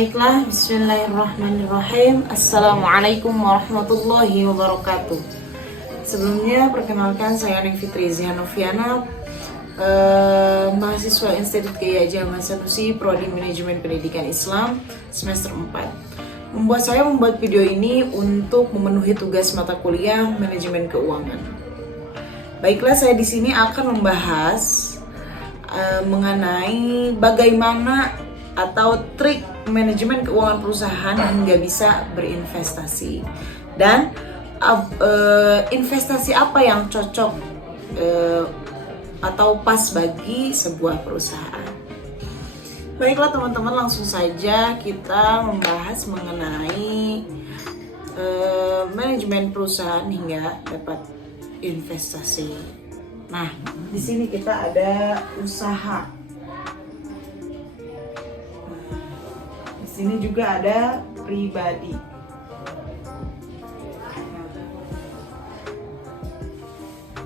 Baiklah, bismillahirrahmanirrahim. Assalamualaikum warahmatullahi wabarakatuh. Sebelumnya, perkenalkan saya Neng Fitri Zianoviana, mahasiswa Institut Kiai Haji Ahmad Sanusi, Prodi Manajemen Pendidikan Islam, semester 4. Saya membuat video ini untuk memenuhi tugas mata kuliah Manajemen Keuangan. Baiklah, saya di sini akan membahas mengenai bagaimana atau trik manajemen keuangan perusahaan hingga bisa berinvestasi, dan investasi apa yang cocok atau pas bagi sebuah perusahaan. Baiklah teman-teman, langsung saja kita membahas mengenai manajemen perusahaan hingga dapat investasi. Nah, di sini kita ada usaha. Di sini juga ada pribadi.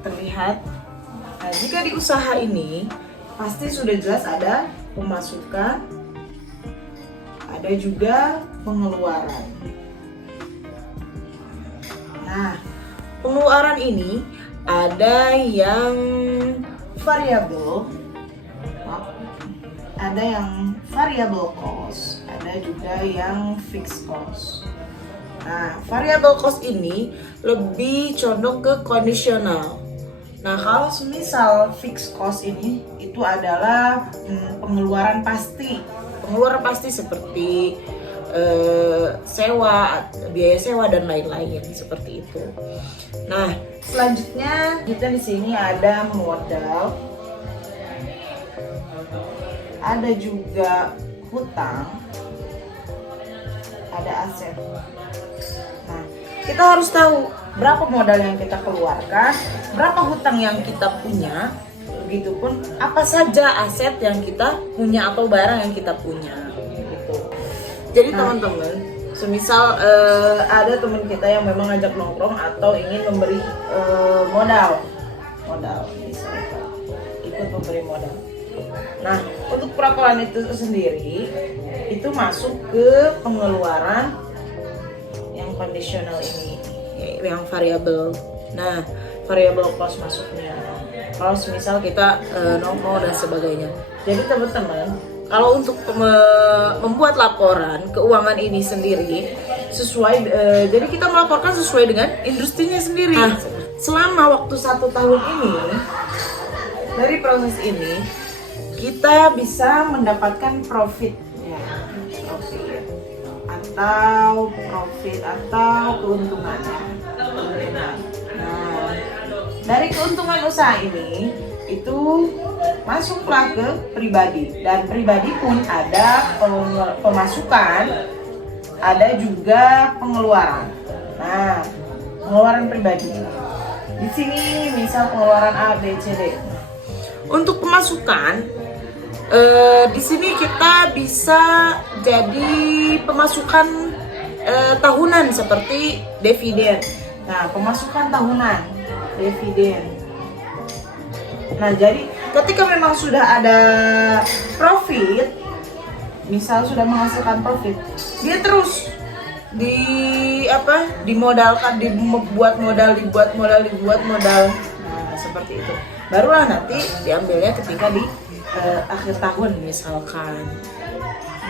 Terlihat. Nah, jika di usaha ini pasti sudah jelas ada pemasukan, ada juga pengeluaran. Nah, pengeluaran ini ada yang variabel, ada yang variable cost, ada juga yang fixed cost. Nah, variable cost ini lebih condong ke kondisional. Nah, kalau misal fixed cost ini itu adalah pengeluaran pasti. Pengeluaran pasti seperti sewa, biaya sewa dan lain-lain seperti itu. Nah, selanjutnya kita di sini ada modal, ada juga hutang, ada aset. Nah, kita harus tahu berapa modal yang kita keluarkan, berapa hutang yang kita punya, begitupun apa saja aset yang kita punya atau barang yang kita punya. Gitu. Jadi teman-teman, semisal ada teman kita yang memang ngajak nongkrong atau ingin memberi modal, misalnya ikut memberi modal. Nah, untuk perakuan itu sendiri itu masuk ke pengeluaran yang kondisional ini, yang variabel. Nah, variable cost masuknya. Kalau misal kita nongkrong dan sebagainya. Jadi teman-teman, kalau untuk membuat laporan keuangan ini sendiri sesuai, jadi kita melaporkan sesuai dengan industrinya sendiri. Nah, selama waktu 1 tahun ini, dari proses ini kita bisa mendapatkan profit atau keuntungannya. Nah, dari keuntungan usaha ini itu masuklah ke pribadi, dan pribadi pun ada pemasukan, ada juga pengeluaran. Nah, pengeluaran pribadi di sini misal pengeluaran A, B, C, D. Untuk pemasukan di sini kita bisa jadi pemasukan tahunan seperti dividen. Nah, pemasukan tahunan, dividen. Nah, jadi ketika memang sudah ada profit, misal sudah menghasilkan profit, dia terus dimodalkan, dibuat modal. Nah, seperti itu. Barulah nanti diambilnya ketika di akhir tahun misalkan.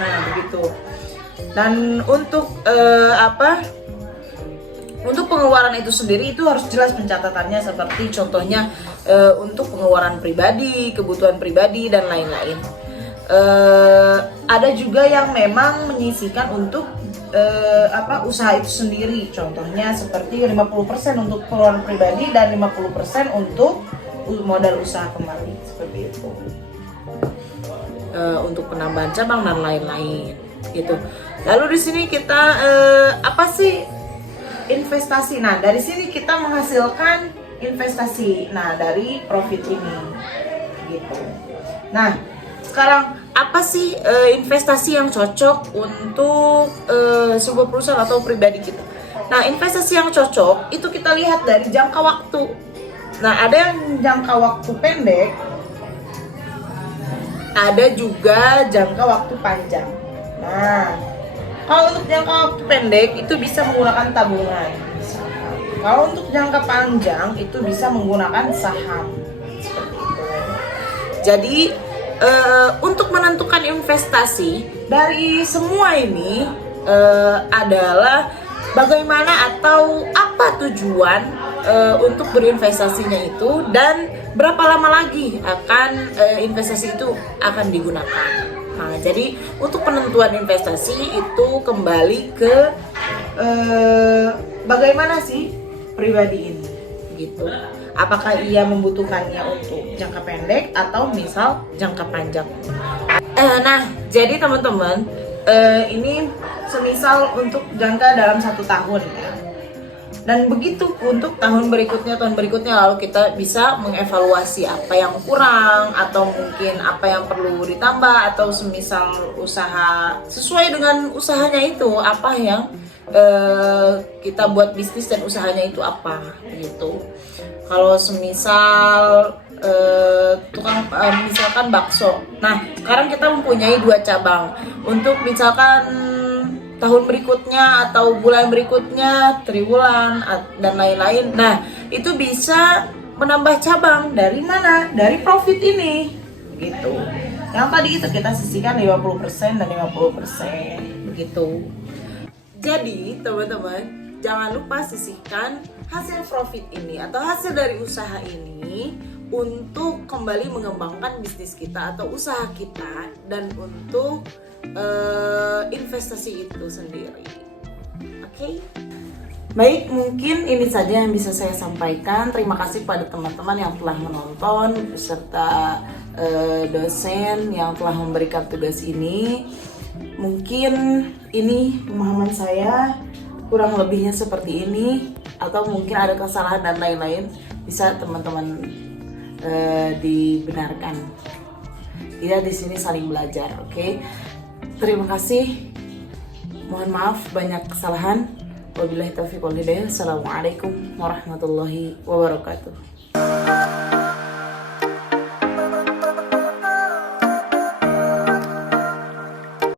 Nah, begitu. Dan untuk untuk pengeluaran itu sendiri itu harus jelas pencatatannya, seperti contohnya untuk pengeluaran pribadi, kebutuhan pribadi dan lain-lain. Ada juga yang memang menyisihkan untuk usaha itu sendiri. Contohnya seperti 50% untuk pengeluaran pribadi dan 50% untuk modal usaha kembali, seperti itu. Untuk penambahan cabang dan lain-lain gitu. Lalu di sini kita apa sih investasi? Nah, dari sini kita menghasilkan investasi. Nah, dari profit ini gitu. Nah, sekarang apa sih investasi yang cocok untuk sebuah perusahaan atau pribadi kita? Nah, investasi yang cocok itu kita lihat dari jangka waktu. Nah, ada yang jangka waktu pendek, ada juga jangka waktu panjang. Nah, Kalau untuk jangka waktu pendek itu bisa menggunakan tabungan. Kalau untuk jangka panjang itu bisa menggunakan saham. Seperti itu. Jadi untuk menentukan investasi dari semua ini adalah bagaimana atau apa tujuan untuk berinvestasinya itu dan berapa lama lagi akan investasi itu akan digunakan. Nah, jadi untuk penentuan investasi itu kembali ke bagaimana sih pribadi ini, gitu. Apakah ia membutuhkannya untuk jangka pendek atau misal jangka panjang? Nah, jadi teman-teman, ini semisal untuk jangka dalam 1 tahun ya. Dan begitu untuk tahun berikutnya lalu kita bisa mengevaluasi apa yang kurang atau mungkin apa yang perlu ditambah atau semisal usaha sesuai dengan usahanya itu apa yang kita buat bisnis dan usahanya itu apa gitu. Kalau semisal tukang misalkan bakso. Nah, sekarang kita mempunyai 2 cabang. Untuk misalkan tahun berikutnya atau bulan berikutnya, triwulan dan lain-lain. Nah, itu bisa menambah cabang dari mana? Dari profit ini. Gitu. Yang tadi itu kita sisihkan 50% dan 50%. Begitu. Jadi, teman-teman, jangan lupa sisihkan hasil profit ini atau hasil dari usaha ini untuk kembali mengembangkan bisnis kita atau usaha kita dan untuk investasi itu sendiri. Oke? Baik, mungkin ini saja yang bisa saya sampaikan. Terima kasih pada teman-teman yang telah menonton beserta dosen yang telah memberikan tugas ini. Mungkin ini pemahaman saya, kurang lebihnya seperti ini, atau mungkin ada kesalahan dan lain-lain, bisa teman-teman dibenarkan. Kita di sini saling belajar, oke? Terima kasih. Mohon maaf banyak kesalahan. Wabillahi taufiq wal hidayah. Assalamualaikum warahmatullahi wabarakatuh.